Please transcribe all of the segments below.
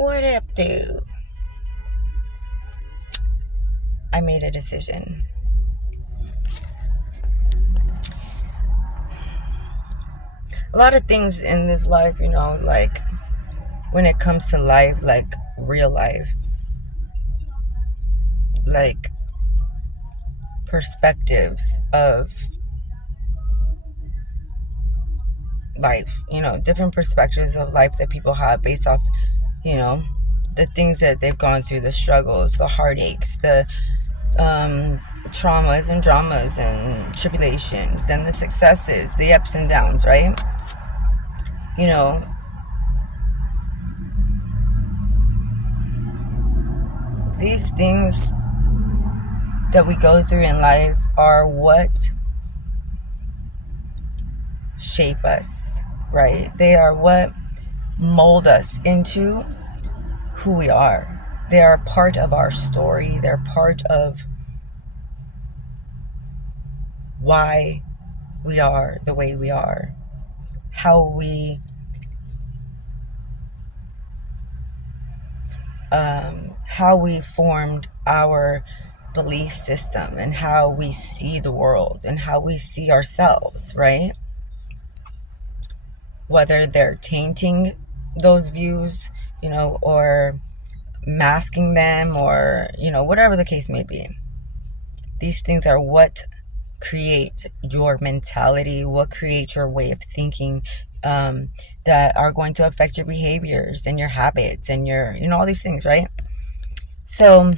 What up, dude? I made a decision. A lot of things in this life, like when it comes to life, like real life, like perspectives of life, different perspectives of life that people have based off, you know, the things that they've gone through, the struggles, the heartaches, the traumas and dramas and tribulations, and the successes, the ups and downs, right? You know, these things that we go through in life are what shape us, right? They are what mold us into who we are. They are part of our story. They're part of why we are the way we are, how we formed our belief system and how we see the world and how we see ourselves, right? Whether they're tainting those views, or masking them, or, whatever the case may be. These things are what create your mentality, what create your way of thinking, that are going to affect your behaviors and your habits and your, all these things, right? So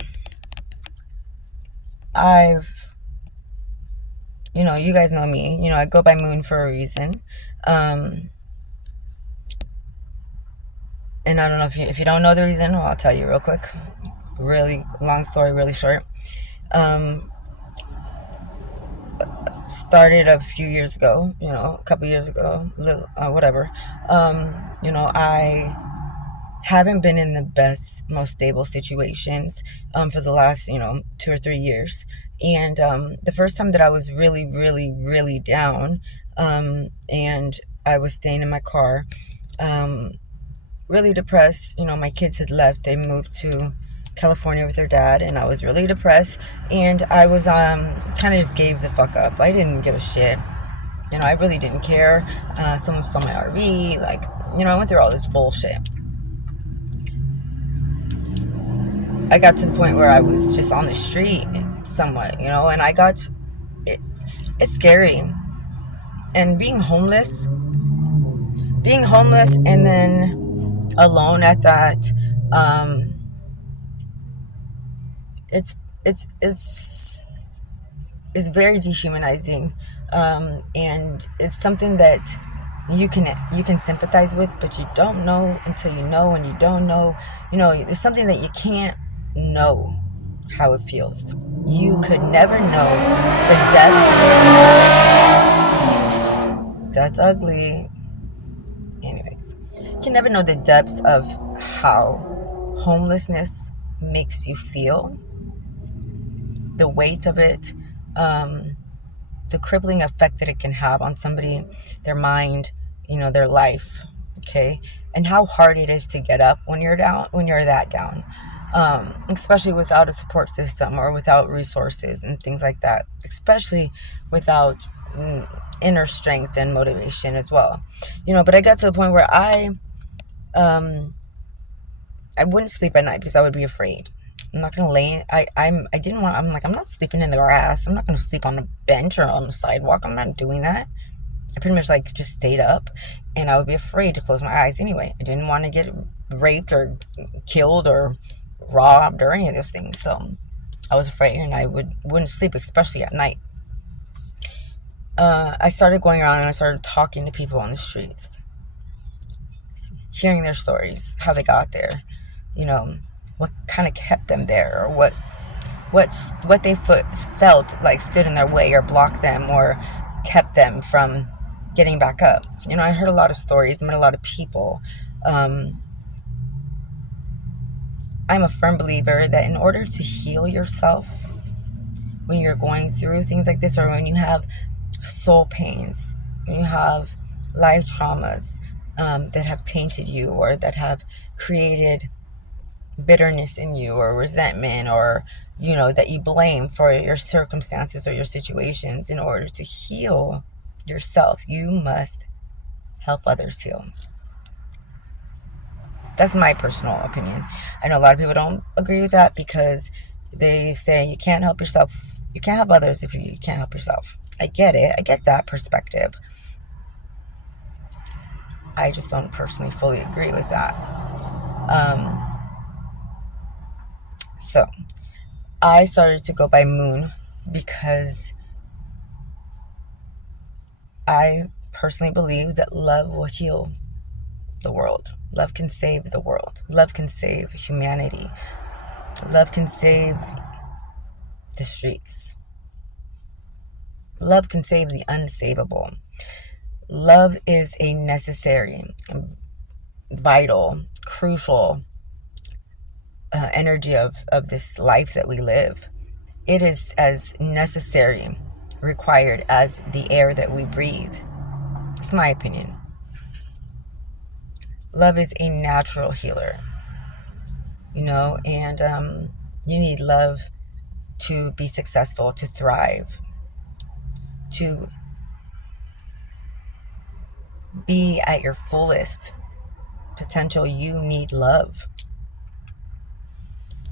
you guys know me, I go by Moon for a reason. And I don't know if you don't know the reason, well, I'll tell you real quick. Really long story, really short. Started a few years ago, a couple years ago, whatever. I haven't been in the best, most stable situations for the last, 2 or 3 years. And the first time that I was really, really, really down, and I was staying in my car, really depressed. My kids had left. They moved to California with their dad, and I was really depressed. And I was kind of just gave the fuck up. I didn't give a shit. I really didn't care. Someone stole my RV. I went through all this bullshit. I got to the point where I was just on the street somewhat, and it's scary. And being homeless and then alone at that, it's very dehumanizing, and it's something that you can sympathize with, but you don't know until you know, and you don't know. It's something that you can't know how it feels. You could never know the depths. That's ugly. Anyways, you can never know the depths of how homelessness makes you feel, the weight of it, the crippling effect that it can have on somebody, their mind, their life, okay? And how hard it is to get up when you're down, when you're that down, especially without a support system or without resources and things like that, especially without inner strength and motivation as well. But I got to the point where I wouldn't sleep at night because I would be afraid. I'm not gonna lay. I didn't want. I'm like, I'm not sleeping in the grass. I'm not gonna sleep on a bench or on the sidewalk. I'm not doing that. I pretty much just stayed up, and I would be afraid to close my eyes anyway. I didn't want to get raped or killed or robbed or any of those things. So I was afraid, and I wouldn't sleep, especially at night. I started going around and I started talking to people on the streets, hearing their stories, how they got there, what kind of kept them there, or what they felt like stood in their way or blocked them or kept them from getting back up. I heard a lot of stories. I met a lot of people. I'm a firm believer that in order to heal yourself when you're going through things like this, or when you have soul pains, when you have life traumas that have tainted you or that have created bitterness in you, or resentment, or that you blame for your circumstances or your situations. In order to heal yourself, you must help others heal. That's my personal opinion. I know a lot of people don't agree with that, because they say you can't help yourself, you can't help others if you can't help yourself. I get it, I get that perspective. I just don't personally fully agree with that. So I started to go by moon because I personally believe that love will heal the world. Love can save the world. Love can save humanity. Love can save the streets. Love can save the unsavable. Love is a necessary, vital, crucial energy of this life that we live. It is as necessary, required as the air that we breathe. That's my opinion. Love is a natural healer, and you need love to be successful, to thrive, to be at your fullest potential. You need love.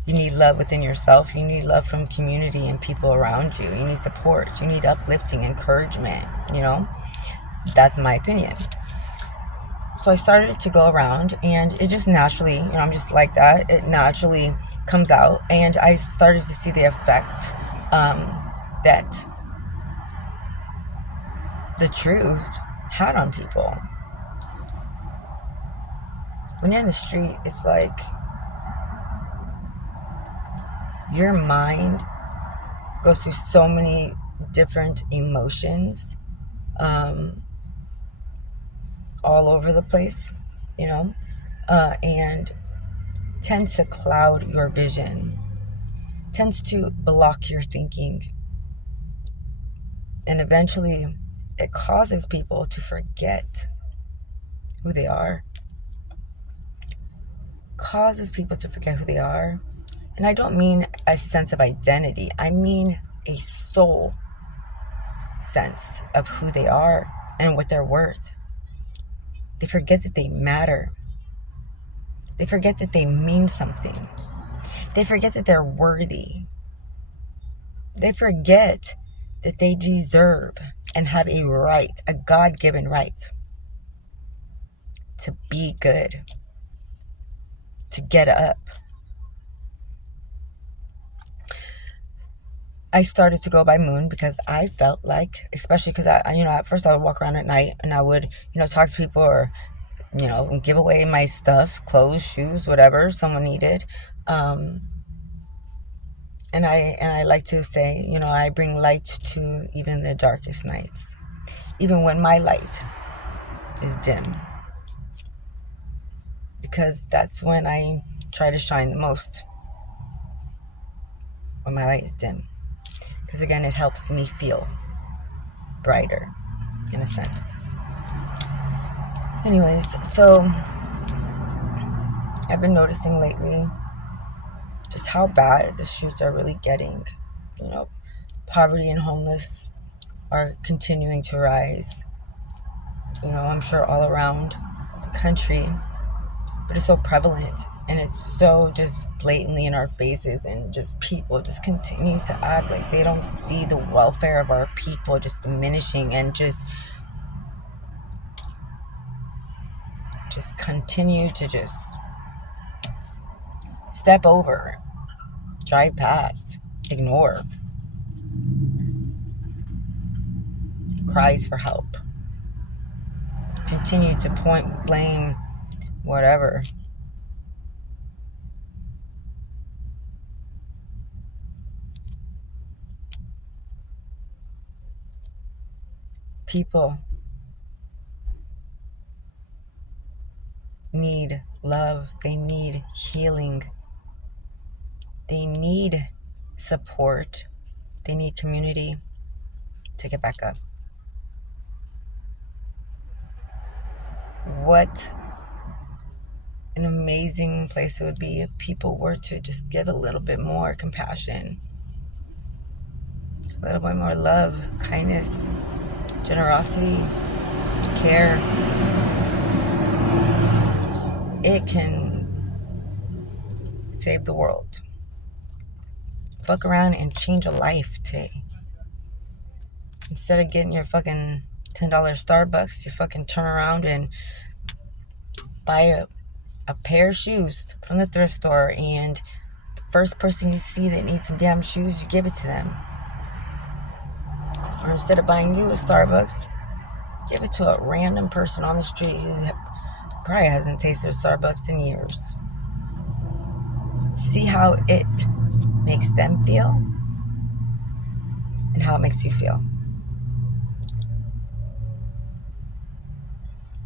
You need love within yourself. You need love from community and people around you. You need support. You need uplifting, encouragement. That's my opinion. So I started to go around, and it just naturally, I'm just like that. It naturally comes out, and I started to see the effect that the truth had on people. When you're in the street, it's like your mind goes through so many different emotions, all over the place, and tends to cloud your vision, tends to block your thinking, and eventually it causes people to forget who they are. Causes people to forget who they are. And I don't mean a sense of identity, I mean a soul sense of who they are and what they're worth. They forget that they matter. They forget that they mean something. They forget that they're worthy. They forget that they deserve and have a right, a God-given right, to be good, to get up. I started to go by moon because I felt like, especially because at first I would walk around at night and I would, talk to people, or, give away my stuff, clothes, shoes, whatever someone needed. And I like to say, I bring light to even the darkest nights, even when my light is dim, because that's when I try to shine the most, when my light is dim. Because again, it helps me feel brighter, in a sense. Anyways, so I've been noticing lately just how bad the streets are really getting. Poverty and homeless are continuing to rise. I'm sure all around the country, but it's so prevalent, and it's so just blatantly in our faces, and just people just continue to act like they don't see the welfare of our people just diminishing, and just continue to just step over, drive past, ignore cries for help, continue to point, blame, whatever. People need love. They need healing. They need support. They need community to get back up. What an amazing place it would be if people were to just give a little bit more compassion, a little bit more love, kindness, generosity, care. It can save the world. Fuck around and change a life today. Instead of getting your fucking $10 Starbucks, you fucking turn around and buy a pair of shoes from the thrift store, and the first person you see that needs some damn shoes, you give it to them. Or instead of buying you a Starbucks, give it to a random person on the street who probably hasn't tasted a Starbucks in years. See how it makes them feel and how it makes you feel.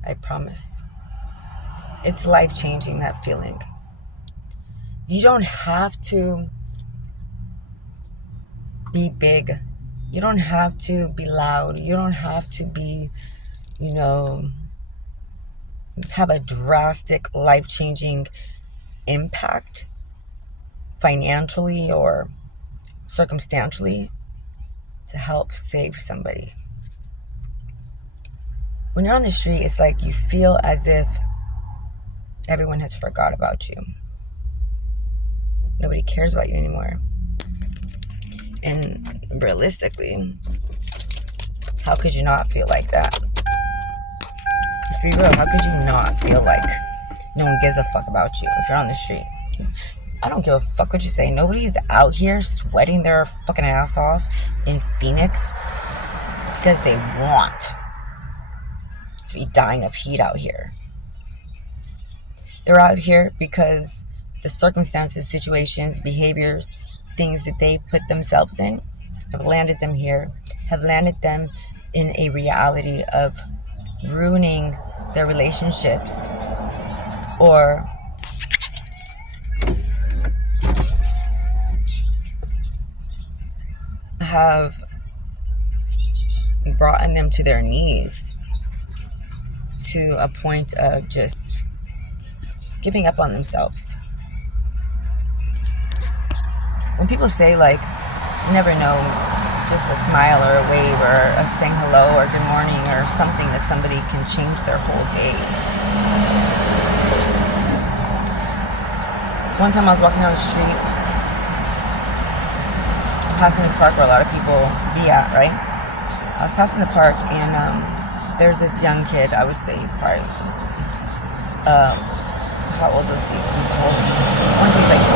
I promise. It's life-changing, that feeling. You don't have to be big. You don't have to be loud. You don't have to be, have a drastic, life-changing impact financially or circumstantially to help save somebody. When you're on the street, it's like you feel as if everyone has forgot about you. Nobody cares about you anymore. And realistically, how could you not feel like that? Just be real, how could you not feel like no one gives a fuck about you if you're on the street? I don't give a fuck what you say. Nobody's out here sweating their fucking ass off in Phoenix because they want to be dying of heat out here. They're out here because the circumstances, situations, behaviors, things that they put themselves in have landed them here, have landed them in a reality of ruining their relationships or have brought them to their knees to a point of just giving up on themselves. When people say, like, you never know, just a smile or a wave or a saying hello or good morning or something to somebody can change their whole day. One time I was walking down the street, passing this park where a lot of people be at, right? I was passing the park and there's this young kid. I would say he's probably, how old was he? Because he told me. I want to say he's like 20.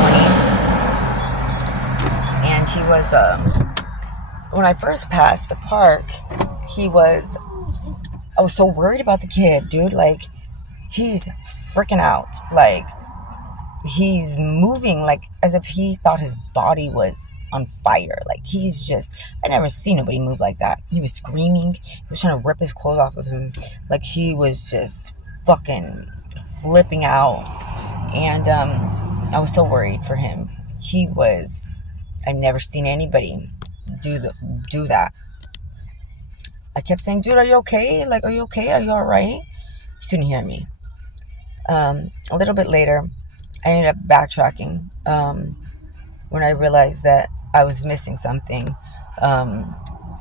And he was, when I first passed the park, I was so worried about the kid, dude. Like, he's freaking out. Like, he's moving like as if he thought his body was on fire. Like, I never seen nobody move like that. He was screaming. He was trying to rip his clothes off of him. Like, he was just fucking flipping out. And I was so worried for him. I've never seen anybody do that. I kept saying, dude, are you okay? Like, are you okay? Are you all right? He couldn't hear me. A little bit later, I ended up backtracking when I realized that I was missing something. I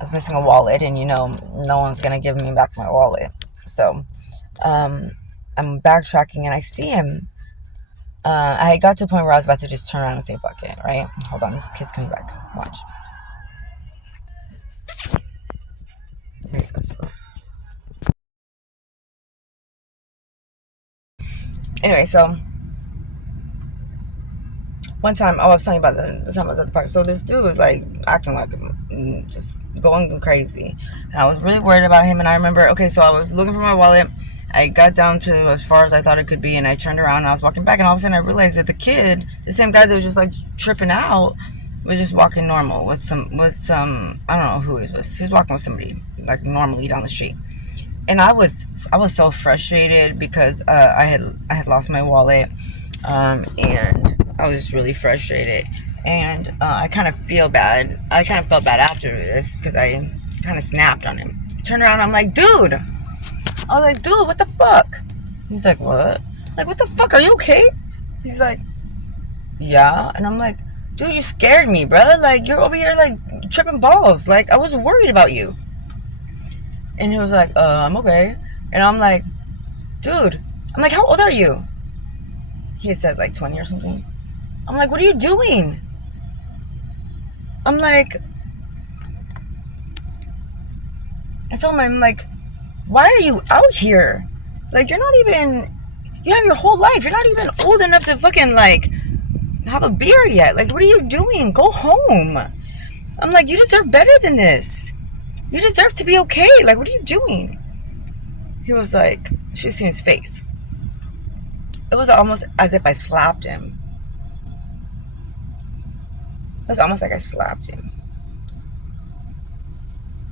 was missing a wallet, and no one's going to give me back my wallet. So I'm backtracking, and I see him. I got to a point where I was about to just turn around and say, fuck it, right? Hold on, this kid's coming back. Watch. There he goes. Anyway, so one time, I was telling you about the time I was at the park. So this dude was like acting like just going crazy. And I was really worried about him. And I remember, so I was looking for my wallet. I got down to as far as I thought it could be. And I turned around and I was walking back. And all of a sudden I realized that the kid, the same guy that was just like tripping out, was just walking normal with some, I don't know who he was. He was walking with somebody like normally down the street. And I was so frustrated because I had lost my wallet. And I was really frustrated, and I kind of felt bad after this because I kind of snapped on him. I turned around, I'm like, dude, what the fuck? He's like, what? Like, what the fuck? Are you okay? He's like, yeah. And I'm like, dude, you scared me, bro. Like, you're over here, like, tripping balls. Like, I was worried about you. And he was like, I'm okay. And I'm like, dude, I'm like, how old are you? He had said, like, 20 or something. I'm like, what are you doing? I'm like, I told him, I'm like, why are you out here? Like, you're not even, you have your whole life. You're not even old enough to fucking, like, have a beer yet. Like, what are you doing? Go home. I'm like, you deserve better than this. You deserve to be okay. Like, what are you doing? He was like, she's seen his face. It was almost as if I slapped him. It was almost like I slapped him.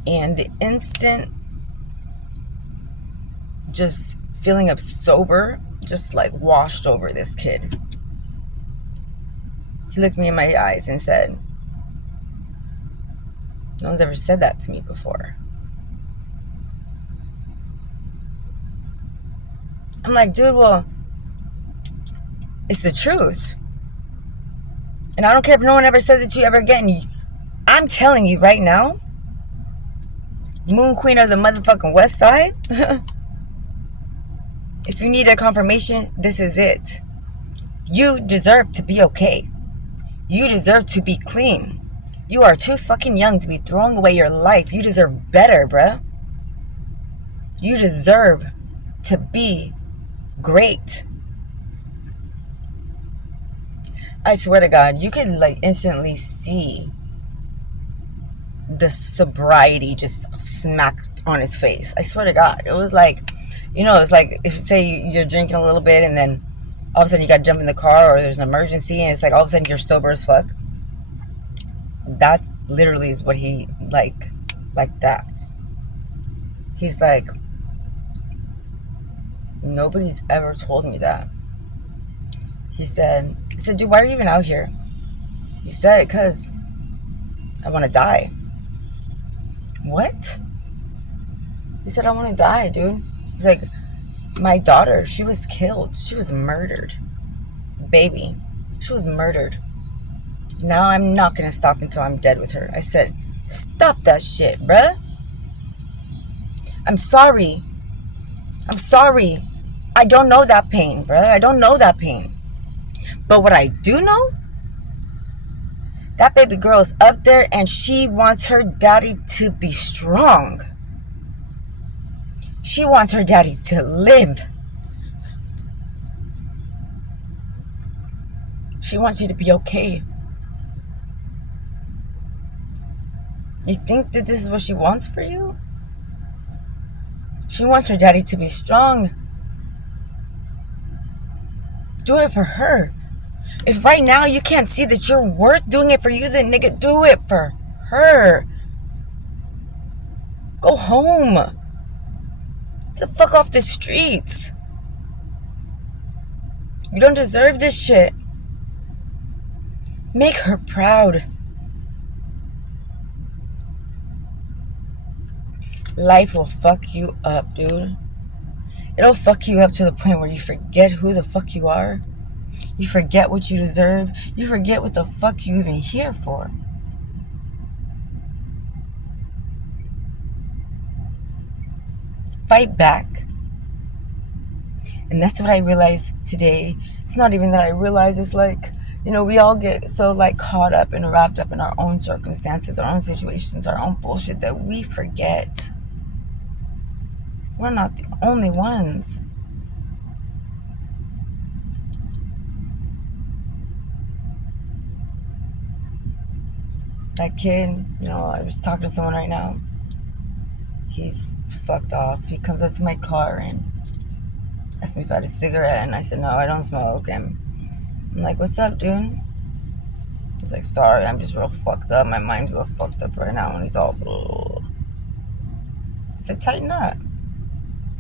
And the instant just feeling of sober just like washed over this kid. He looked me in my eyes and said, no one's ever said that to me before. I'm like, dude, well, it's the truth. And I don't care if no one ever says it to you ever again. I'm telling you right now, Moon Queen of the motherfucking West Side, if you need a confirmation, this is it. You deserve to be okay. You deserve to be clean. You are too fucking young to be throwing away your life. You deserve better, bruh. You deserve to be great. I swear to God, you can like instantly see the sobriety just smacked on his face. I swear to God. It was like, you know, it's like if say you're drinking a little bit and then all of a sudden you got to jump in the car or there's an emergency and it's like all of a sudden you're sober as fuck. That literally is what he like that. He's like, nobody's ever told me that. He said, dude, why are you even out here? He said, because I want to die. What? He said, I want to die, dude. He's like, my daughter, she was killed. She was murdered. Baby, she was murdered. Now I'm not going to stop until I'm dead with her. I said, stop that shit, bruh. I'm sorry. I'm sorry. I don't know that pain, bruh. I don't know that pain. But what I do know, that baby girl is up there and she wants her daddy to be strong. She wants her daddy to live. She wants you to be okay. You think that this is what she wants for you? She wants her daddy to be strong. Do it for her. If right now you can't see that you're worth doing it for you, then nigga, do it for her. Go home. Get the fuck off the streets. You don't deserve this shit. Make her proud. Life will fuck you up, dude. It'll fuck you up to the point where you forget who the fuck you are. You forget what you deserve. You forget what the fuck you even here for. Fight back. And that's what I realized today. It's not even that I realized, it's like, you know, we all get so like caught up and wrapped up in our own circumstances, our own situations, our own bullshit that we forget. We're not the only ones. That kid, you know, I was talking to someone right now. He's fucked off. He comes up to my car and asked me if I had a cigarette, and I said, no, I don't smoke. And I'm like, what's up, dude? He's like, sorry, I'm just real fucked up. My mind's real fucked up right now. And he's all, ugh. I said, tighten up.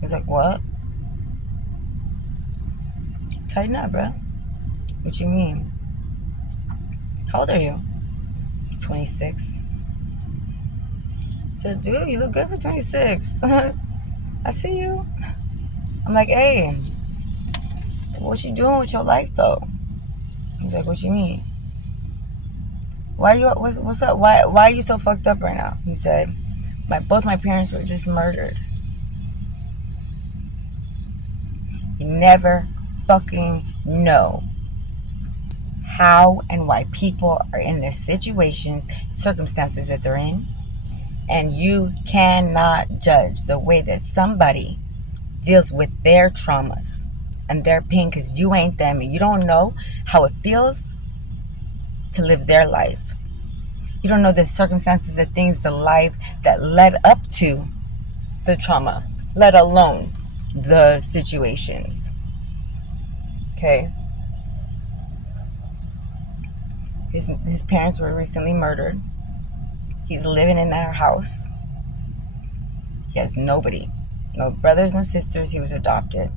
He's like, what? Tighten up, bro. What you mean? How old are you? 26. I said, dude, you look good for 26. I see you. I'm like, hey, what you doing with your life though? He's like, what you mean? Why you what's up? Why are you so fucked up right now? He said, both my parents were just murdered. You never fucking know how and why people are in the situations, circumstances that they're in, and you cannot judge the way that somebody deals with their traumas and their pain because you ain't them and you don't know how it feels to live their life. You don't know the circumstances, the things, the life that led up to the trauma, let alone the situations. Okay? His parents were recently murdered. He's living in their house. He has nobody. No brothers, no sisters. He was adopted.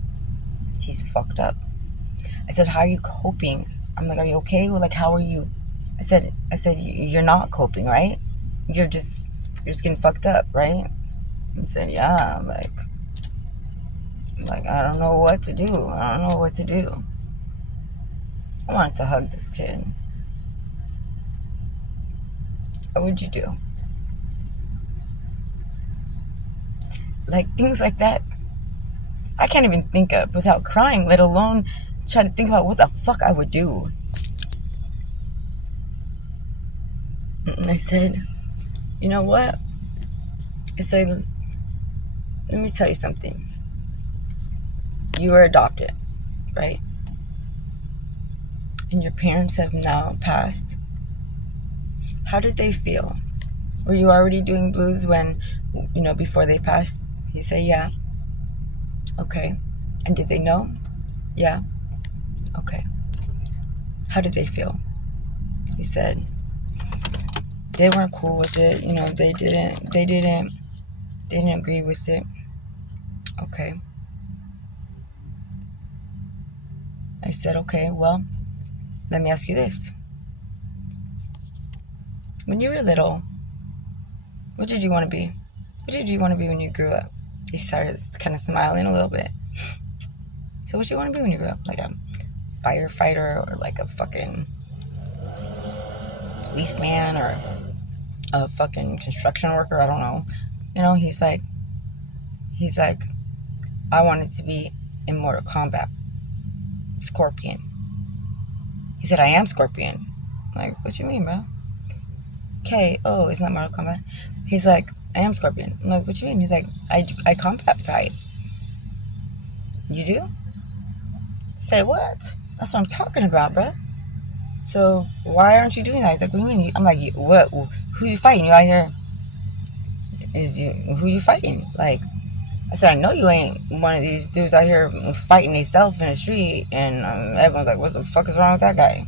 He's fucked up. I said, how are you coping? I'm like, are you okay? Well, like, how are you? I said, you're not coping, right? You're just getting fucked up, right? He said, yeah. I'm like, I don't know what to do. I don't know what to do. I wanted to hug this kid. What would you do? Like, things like that, I can't even think of without crying, let alone try to think about what the fuck I would do. I said, you know what? I said, let me tell you something. You were adopted, right? And your parents have now passed. How did they feel? Were you already doing blues when, before they passed? He said, yeah. Okay. And did they know? Yeah. Okay. How did they feel? He said, they weren't cool with it. They didn't agree with it. Okay. I said, okay, well, let me ask you this. When you were little, what did you want to be? What did you want to be when you grew up? He started kind of smiling a little bit. So what do you want to be when you grow up? Like a firefighter or like a fucking policeman or a fucking construction worker? I don't know. He's like, I wanted to be in Mortal Kombat. Scorpion. He said, I am Scorpion. I'm like, what you mean, bro? Okay, oh, it's not Mortal Kombat. He's like, I am Scorpion. I'm like, what you mean? He's like, I combat fight. You do? Say what? That's what I'm talking about, bro. So why aren't you doing that? He's like, what do you mean? I'm like, what? Who you fighting? You out here? Who you fighting? Like, I said, I know you ain't one of these dudes out here fighting themselves in the street. And everyone's like, what the fuck is wrong with that guy?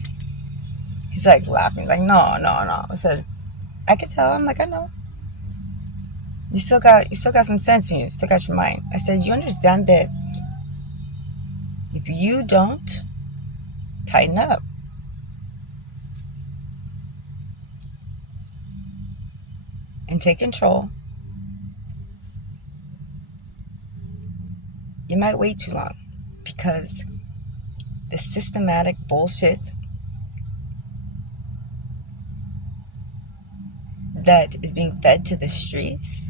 He's like laughing. He's like, no. I said, I can tell. I'm like, I know. You still got some sense in you. You still got your mind. I said, you understand that if you don't tighten up, and take control, you might wait too long, because the systematic bullshit that is being fed to the streets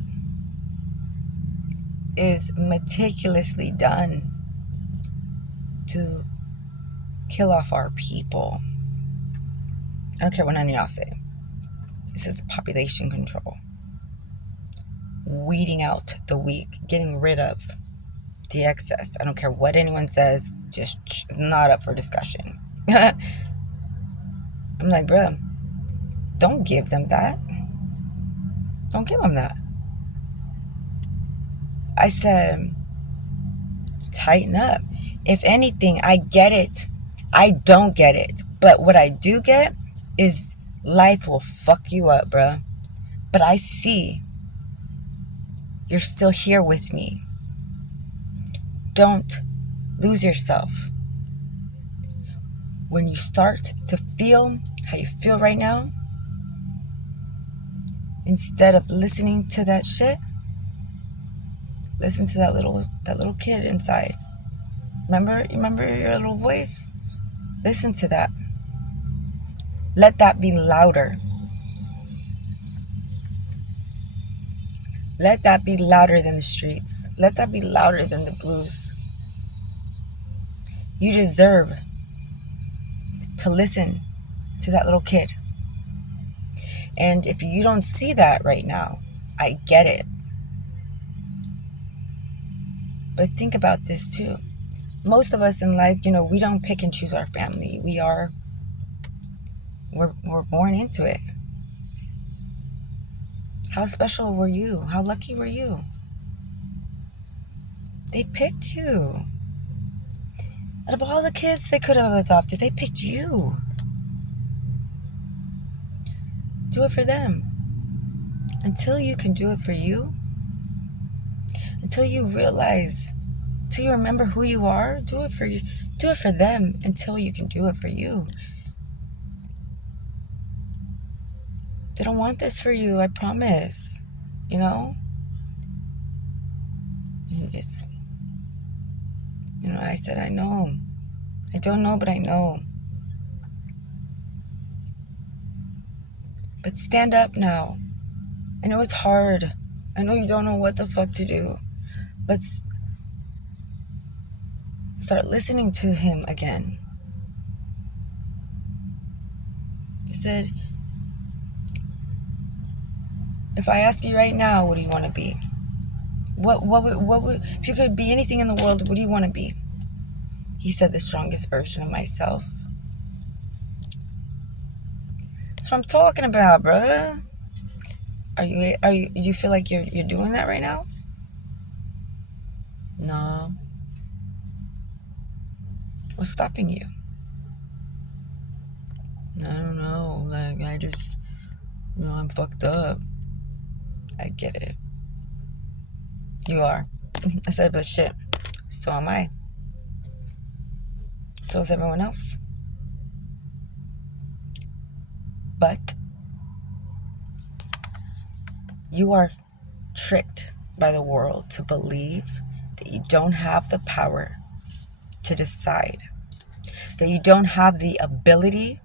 is meticulously done to kill off our people. I don't care what none of y'all say. This is population control. Weeding out the weak, getting rid of the excess. I don't care what anyone says, just not up for discussion. I'm like, bro, don't give them that. Don't give them that. I said, tighten up. If anything, I get it. I don't get it. But what I do get is life will fuck you up, bro. But I see you're still here with me. Don't lose yourself. When you start to feel how you feel right now, instead of listening to that shit, listen to that little kid inside. Remember your little voice? Listen to that. Let that be louder. Let that be louder than the streets. Let that be louder than the blues. You deserve to listen to that little kid. And if you don't see that right now, I get it. But think about this too. Most of us in life, we don't pick and choose our family. We're born into it. How special were you? How lucky were you? They picked you. Out of all the kids they could have adopted, they picked you. Do it for them. Until you can do it for you, until you realize, until you remember who you are, do it for you. Do it for them until you can do it for you. They don't want this for you, I promise. You know? It's, I said, I know. I don't know, but I know. But stand up now. I know it's hard. I know you don't know what the fuck to do. But start listening to him again. He said, if I ask you right now, what do you want to be? What would, if you could be anything in the world, what do you want to be? He said, the strongest version of myself. That's what I'm talking about, bruh. You feel like you're doing that right now? No. What's stopping you? I don't know. Like, I just, I'm fucked up. I get it. You are. I said, but shit, so am I. So is everyone else. But you are tricked by the world to believe that you don't have the power to decide, that you don't have the ability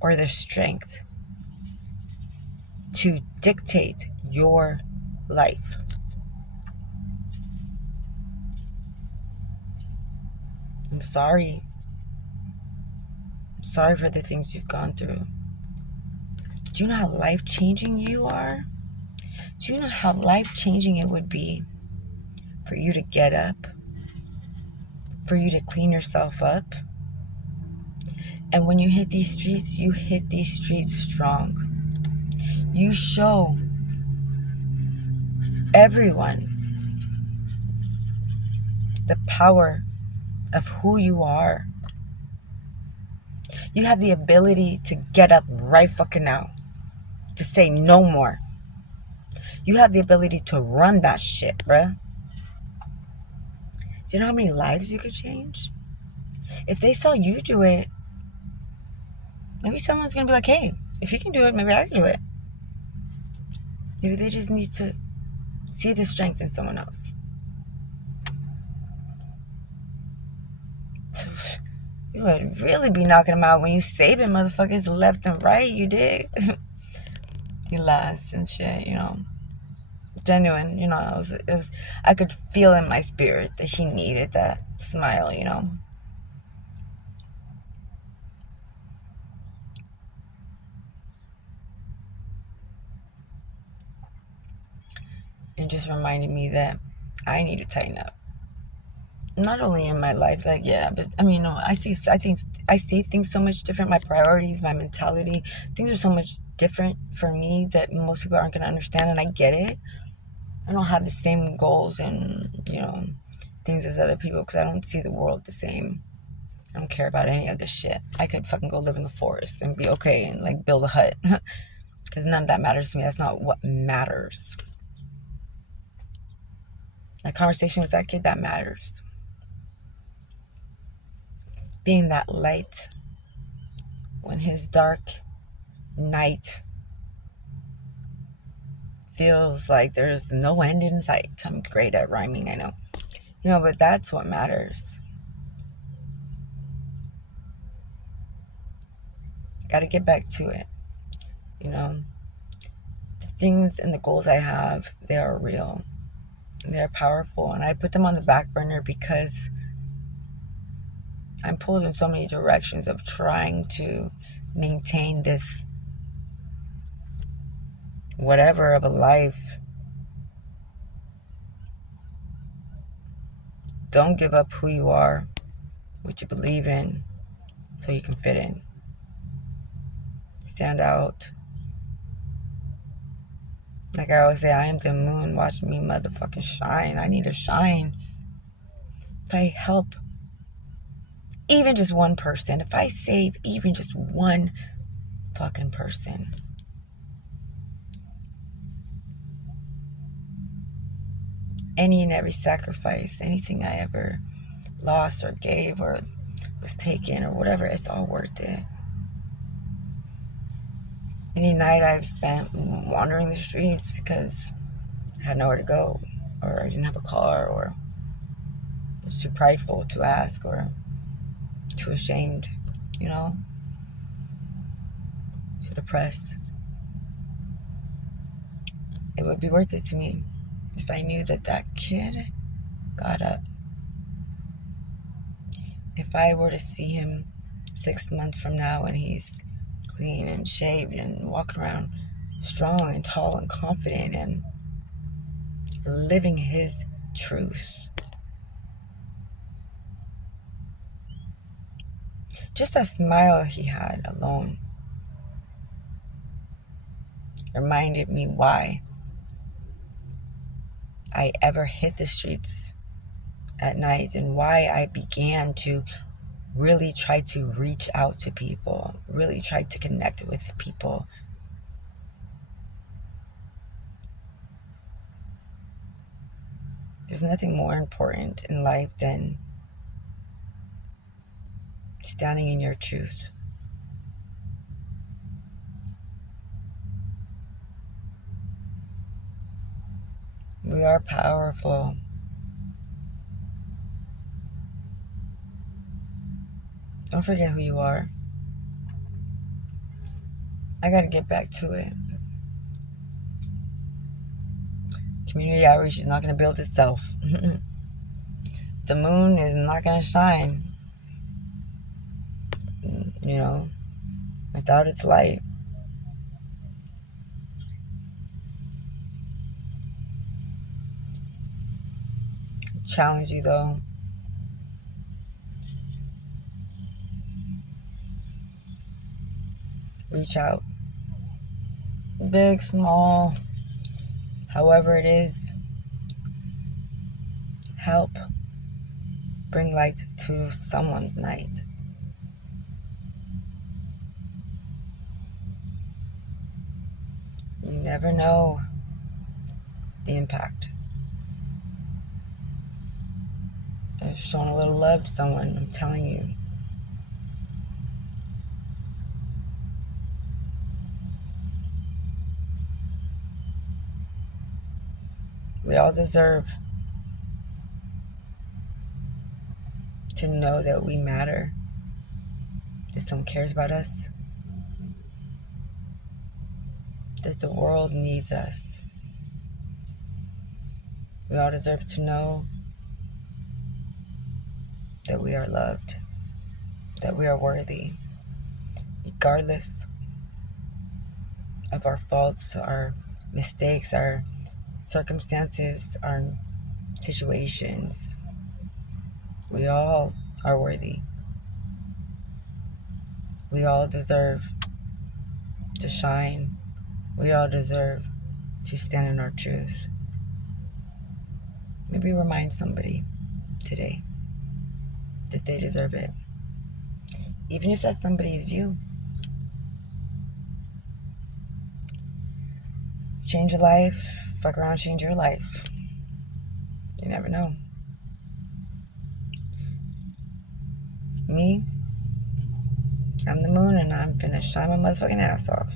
or the strength to dictate your life. I'm sorry. I'm sorry for the things you've gone through. Do you know how life-changing you are? Do you know how life-changing it would be for you to get up, for you to clean yourself up? And when you hit these streets, you hit these streets strong. You show everyone the power of who you are. You have the ability to get up right fucking now, to say no more. You have the ability to run that shit, bruh. Do you know how many lives you could change? If they saw you do it, maybe someone's gonna be like, hey, if you can do it, maybe I can do it. Maybe they just need to see the strength in someone else. So, you would really be knocking them out when you saving motherfuckers left and right, you did. You laughed and shit, Genuine, it was, I could feel in my spirit that he needed that smile, And just reminded me that I need to tighten up. Not only in my life, like, yeah, but I mean, I see things so much different. My priorities, my mentality, things are so much different for me that most people aren't gonna understand, and I get it. I don't have the same goals and things as other people because I don't see the world the same. I don't care about any of this shit. I could fucking go live in the forest and be okay and like build a hut because none of that matters to me. That's not what matters. That conversation with that kid, that matters. Being that light when his dark night feels like there's no end in sight. I'm great at rhyming, I know. But that's what matters. Got to get back to it. You know, the things and the goals I have, they are real. They're powerful. And I put them on the back burner because I'm pulled in so many directions of trying to maintain this whatever of a life. Don't give up who you are, what you believe in, so you can fit in. Stand out. Like I always say, I am the moon. Watch me motherfucking shine. I need to shine. If I help even just one person, if I save even just one fucking person, any and every sacrifice, anything I ever lost or gave or was taken or whatever, it's all worth it. Any night I've spent wandering the streets because I had nowhere to go, or I didn't have a car, or was too prideful to ask, or too ashamed, you know, too depressed. It would be worth it to me if I knew that that kid got up. If I were to see him 6 months from now and he's clean and shaved and walking around strong and tall and confident and living his truth. Just that smile he had alone reminded me why I ever hit the streets at night and why I began to really try to reach out to people, really try to connect with people. There's nothing more important in life than standing in your truth. We are powerful. Don't forget who you are. I got to get back to it. Community outreach is not going to build itself. The moon is not going to shine, you know, without its light. Challenge you though. Reach out. Big, small, however it is. Help bring light to someone's night. You never know the impact of showing a little love to someone. I'm telling you. We all deserve to know that we matter, that someone cares about us, that the world needs us. We all deserve to know that we are loved, that we are worthy, regardless of our faults, our mistakes, our circumstances, our situations. We all are worthy. We all deserve to shine. We all deserve to stand in our truth. Maybe remind somebody today that they deserve it. Even if that somebody is you. Change your life, fuck around, change your life. You never know. Me, I'm the moon and I'm finna shine my motherfucking ass off.